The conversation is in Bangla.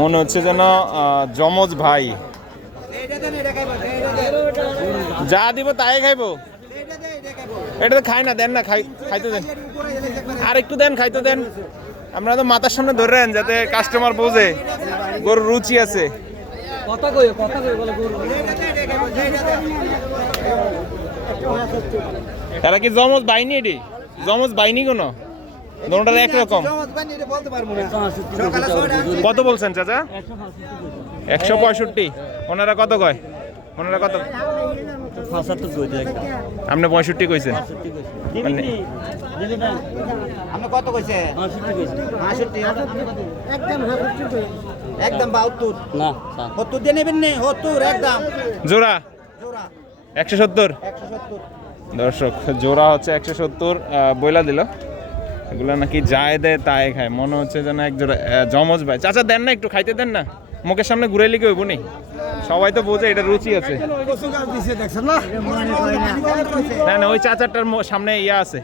মনে হচ্ছে যেন যমজ ভাই। যা দিব তাই খাইবো। এটা তো খাই না, দেন না, খাইতে দেন, আর একটু দেন, খাইতে দেন। আপনারা তো মাথার সামনে ধরে নেন যাতে কাস্টমার বোঝে গরুর রুচি আছে। তারা কি জমজ বাইনি? এটি জমজ বাইনি কোনো দোনোটা একরকম? কত বলছেন চাচা? 165। ওনারা কত কয়? ওনারা কত? আপনি 65 কইছেন? কত কইছে? একদম 72 না 70 দিয়ে নেবেন নে? 70 একদম জোড়া জোড়া 170। 170 দর্শক জোড়া হচ্ছে 170 বইলা দিল। এগুলো নাকি যায় দেয় তাই খায়, মনে হচ্ছে যেন এক জোড়া জমজ ভাই। চাচা দেন না, একটু খাইতে দেন না, মুখের সামনে ঘুরে লিখে হইব নি, সবাই তো বোঝে এটা রুচি আছে। না না, ওই চাচাটার সামনে ইয়া আছে।